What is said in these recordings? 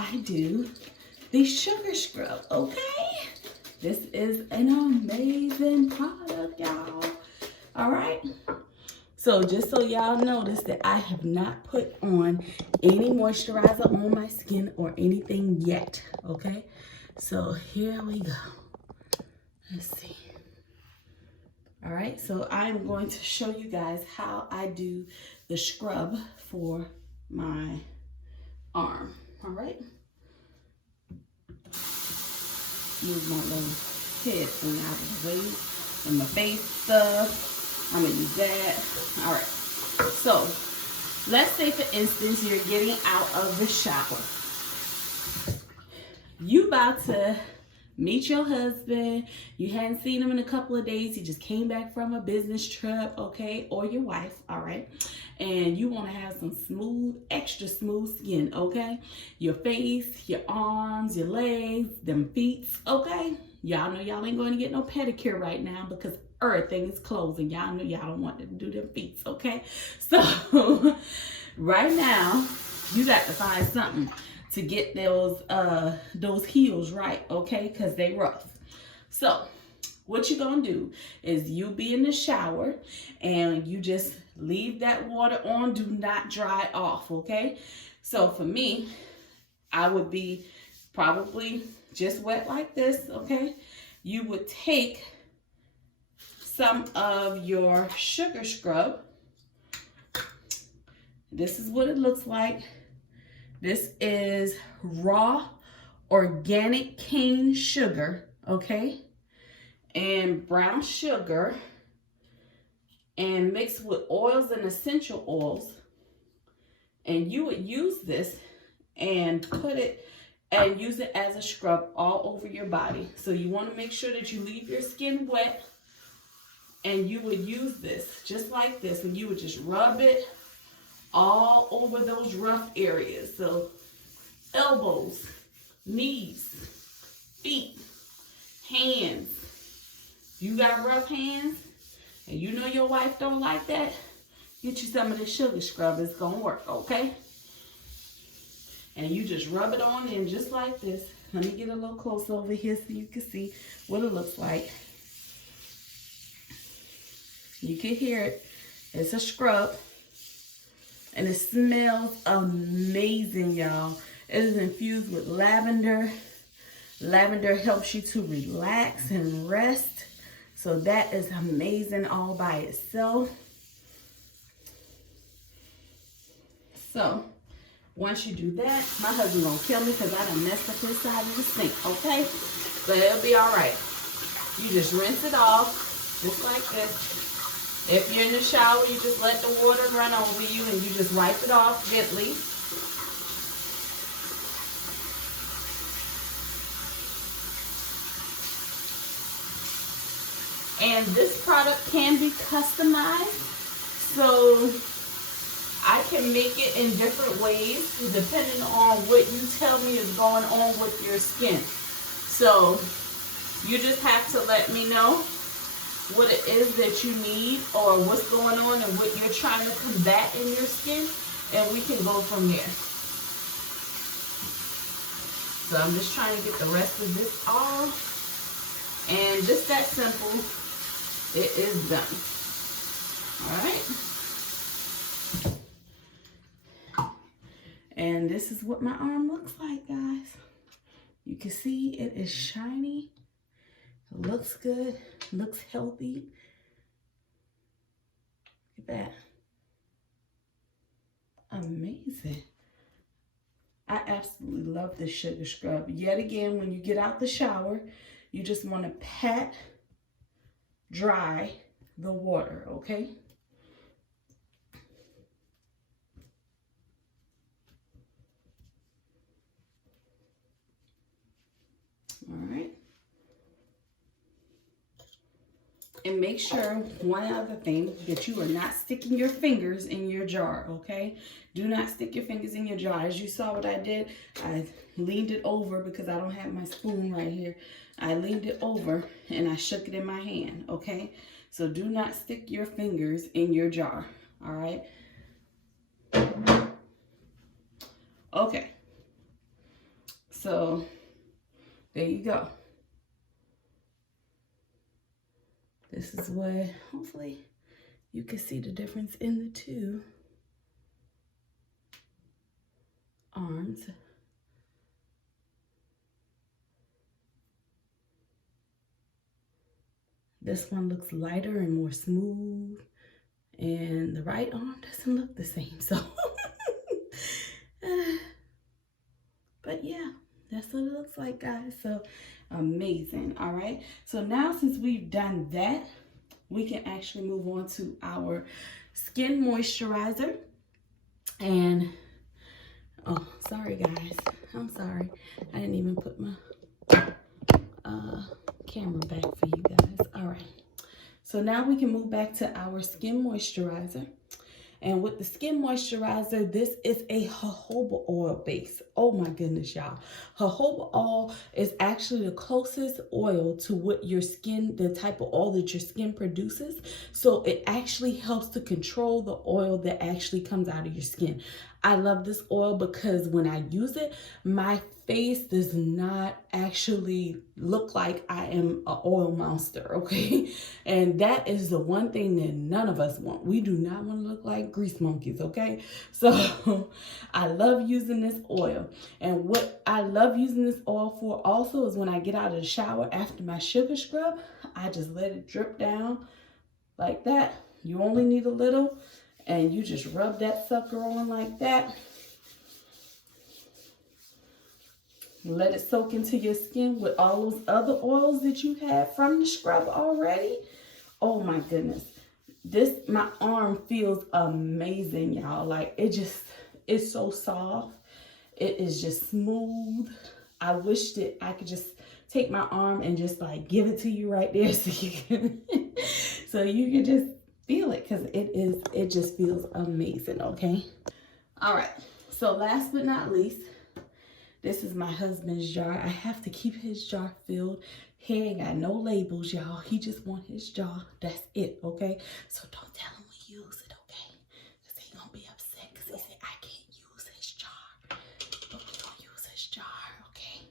I do the sugar scrub, okay? This is an amazing product, y'all. All right. So just so y'all notice that I have not put on any moisturizer on my skin or anything yet, okay? So here we go. Let's see. All right, so I'm going to show you guys how I do the scrub for my arm, all right? Move my little head thing out of the way and my face stuff. I'm gonna use that. All right, so let's say for instance, you're getting out of the shower. You about to meet your husband. You hadn't seen him in a couple of days. He just came back from a business trip, okay? Or your wife, all right? And you want to have some smooth, extra smooth skin, okay? Your face, your arms, your legs, them feet, okay? Y'all know y'all ain't going to get no pedicure right now because everything is closing. Y'all know y'all don't want to do them feet, okay? So right now, you got to find something to get those heels right, okay? Because they rough. So what you're gonna do is you be in the shower and you just leave that water on. Do not dry off, okay? So for me, I would be probably just wet like this, okay? You would take some of your sugar scrub. This is what it looks like. This is raw organic cane sugar, okay? And brown sugar, and mixed with oils and essential oils. And you would use this and put it and use it as a scrub all over your body. So you want to make sure that you leave your skin wet, and you would use this just like this, and you would just rub it all over those rough areas. So elbows, knees, feet, hands. You got rough hands and you know your wife don't like that, get you some of this sugar scrub. It's gonna work, okay? And you just rub it on in just like this. Let me get a little closer over here so you can see what it looks like. You can hear it. It's a scrub. And it smells amazing, y'all. It is infused with lavender. Lavender helps you to relax and rest. So that is amazing all by itself. So once you do that, my husband gonna kill me because I done messed up his side of the sink, okay? But it'll be all right. You just rinse it off, just like this. If you're in the shower, you just let the water run over you and you just wipe it off gently. And this product can be customized, so I can make it in different ways depending on what you tell me is going on with your skin. So you just have to let me know what it is that you need or what's going on and what you're trying to combat in your skin, and we can go from there. So I'm just trying to get the rest of this off, and just that simple, it is done. All right. And this is what my arm looks like, guys. You can see it is shiny. It looks good, looks healthy. Look at that. Amazing. I absolutely love this sugar scrub. Yet again, when you get out the shower, you just want to pat dry the water, okay? All right. And make sure, one other thing, that you are not sticking your fingers in your jar, okay? Do not stick your fingers in your jar. As you saw what I did, I leaned it over because I don't have my spoon right here. I leaned it over and I shook it in my hand, okay? So do not stick your fingers in your jar, all right? Okay. So there you go. This is what, hopefully you can see the difference in the two arms. This one looks lighter and more smooth, and the right arm doesn't look the same. So, but yeah, that's what it looks like, guys. So amazing. All right. So now, since we've done that, we can actually move on to our skin moisturizer. And oh, sorry guys, I'm sorry, I didn't even put my camera back for you guys. All right, so now we can move back to our skin moisturizer. And with the skin moisturizer, this is a jojoba oil base. Oh my goodness, y'all. Jojoba oil is actually the closest oil to what your skin, the type of oil that your skin produces. So it actually helps to control the oil that actually comes out of your skin. I love this oil because when I use it, my face does not actually look like I am an oil monster, okay? And that is the one thing that none of us want. We do not want to look like grease monkeys, okay? So I love using this oil. And what I love using this oil for also is when I get out of the shower after my sugar scrub, I just let it drip down like that. You only need a little, and you just rub that sucker on like that. Let it soak into your skin with all those other oils that you had from the scrub already. Oh my goodness. My arm feels amazing, y'all. Like it's so soft. It is just smooth. I wish that I could just take my arm and just like give it to you right there so you can, so you can just feel it, because it just feels amazing, okay? All right, so last but not least, this is my husband's jar. I have to keep his jar filled. He ain't got no labels, y'all. He just want his jar. That's it, okay? So don't tell him we use it, okay? Because he gonna be upset because he said I can't use his jar. But we gonna use his jar, okay?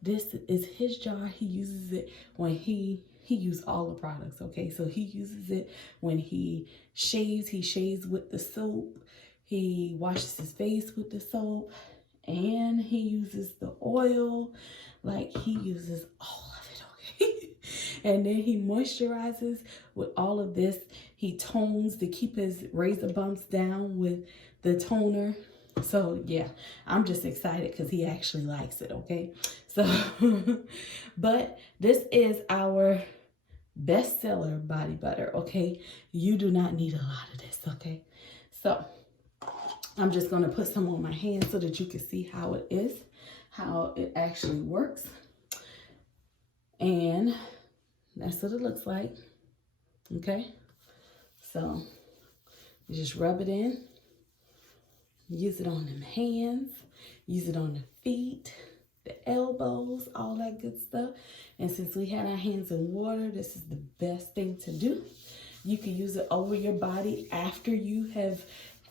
This is his jar. He uses it when he uses all the products, okay? So he uses it when he shaves with the soap. He washes his face with the soap. And he uses the oil. Like, he uses all of it, okay? And then he moisturizes with all of this. He tones to keep his razor bumps down with the toner. So yeah, I'm just excited because he actually likes it, okay? So, but this is our bestseller body butter, okay? You do not need a lot of this, okay? So I'm just going to put some on my hands so that you can see how it is, how it actually works. And that's what it looks like, okay? So you just rub it in. Use it on them hands. Use it on the feet, the elbows, all that good stuff. And since we had our hands in water, this is the best thing to do. You can use it over your body after you have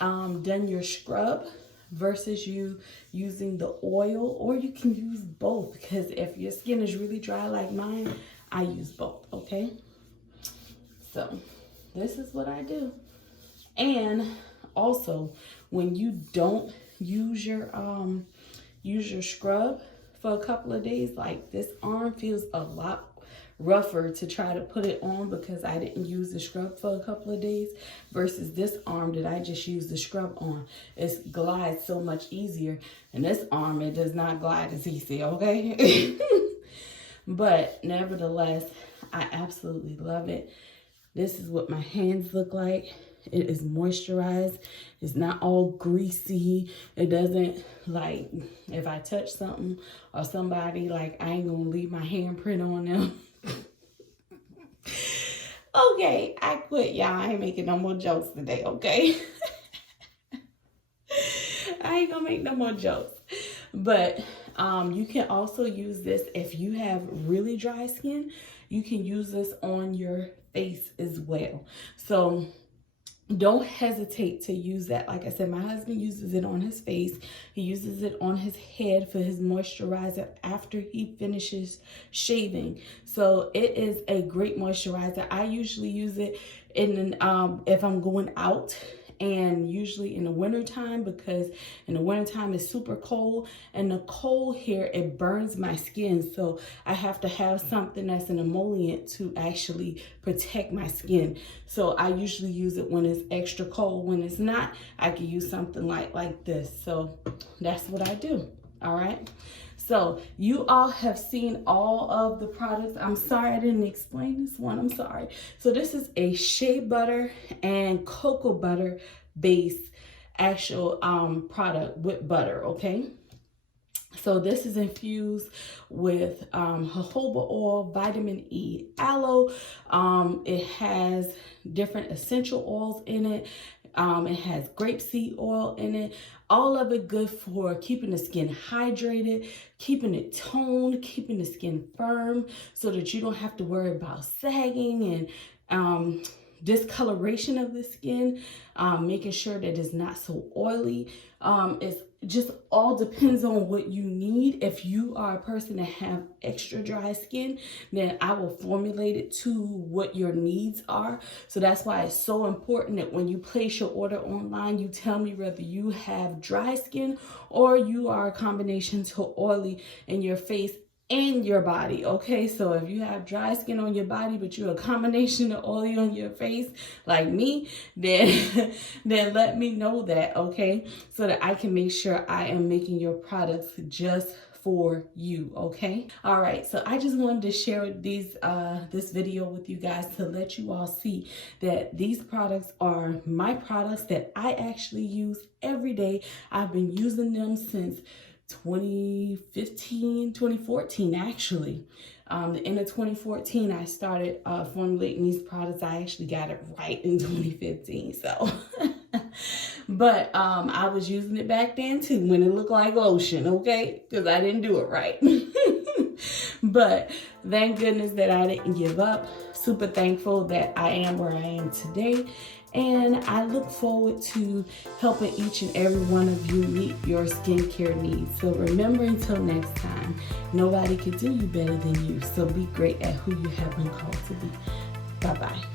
done your scrub versus you using the oil, or you can use both, because if your skin is really dry like mine, I use both, okay? So this is what I do. And also, when you don't use your scrub for a couple of days, like this arm feels a lot rougher to try to put it on because I didn't use the scrub for a couple of days, versus this arm that I just used the scrub on. It glides so much easier, and this arm, it does not glide as easy, okay? But nevertheless, I absolutely love it. This is what my hands look like. It is moisturized. It's not all greasy. It doesn't, like, if I touch something or somebody, like, I ain't gonna leave my handprint on them. Okay, I quit, y'all. I ain't making no more jokes today, okay? I ain't gonna make no more jokes. But you can also use this if you have really dry skin. You can use this on your face as well. So don't hesitate to use that. Like I said, my husband uses it on his face. He uses it on his head for his moisturizer after he finishes shaving. So it is a great moisturizer. I usually use it in if I'm going out, and usually in the wintertime, because in the wintertime it's super cold, and the cold here, it burns my skin. So I have to have something that's an emollient to actually protect my skin. So I usually use it when it's extra cold. When it's not, I can use something like this. So that's what I do. All right. So you all have seen all of the products. I'm sorry I didn't explain this one. I'm sorry. So this is a shea butter and cocoa butter based actual product with butter, okay? So this is infused with jojoba oil, vitamin E, aloe. It has different essential oils in it. It has grapeseed oil in it. All of it good for keeping the skin hydrated, keeping it toned, keeping the skin firm, so that you don't have to worry about sagging and discoloration of the skin, making sure that it's not so oily. It's just all depends on what you need. If you are a person that have extra dry skin, then I will formulate it to what your needs are. So that's why it's so important that when you place your order online, you tell me whether you have dry skin or you are a combination to oily in your face and your body, okay? So if you have dry skin on your body, but you're a combination of oily on your face, like me, then let me know that, okay? So that I can make sure I am making your products just for you, okay? All right, so I just wanted to share this video with you guys to let you all see that these products are my products that I actually use every day. I've been using them since 2014 actually. The end of 2014 I started formulating these products. I actually got it right in 2015, so but I was using it back then too when it looked like lotion, okay, because I didn't do it right. But thank goodness that I didn't give up. Super thankful that I am where I am today. And I look forward to helping each and every one of you meet your skincare needs. So remember, until next time, nobody can do you better than you. So be great at who you have been called to be. Bye-bye.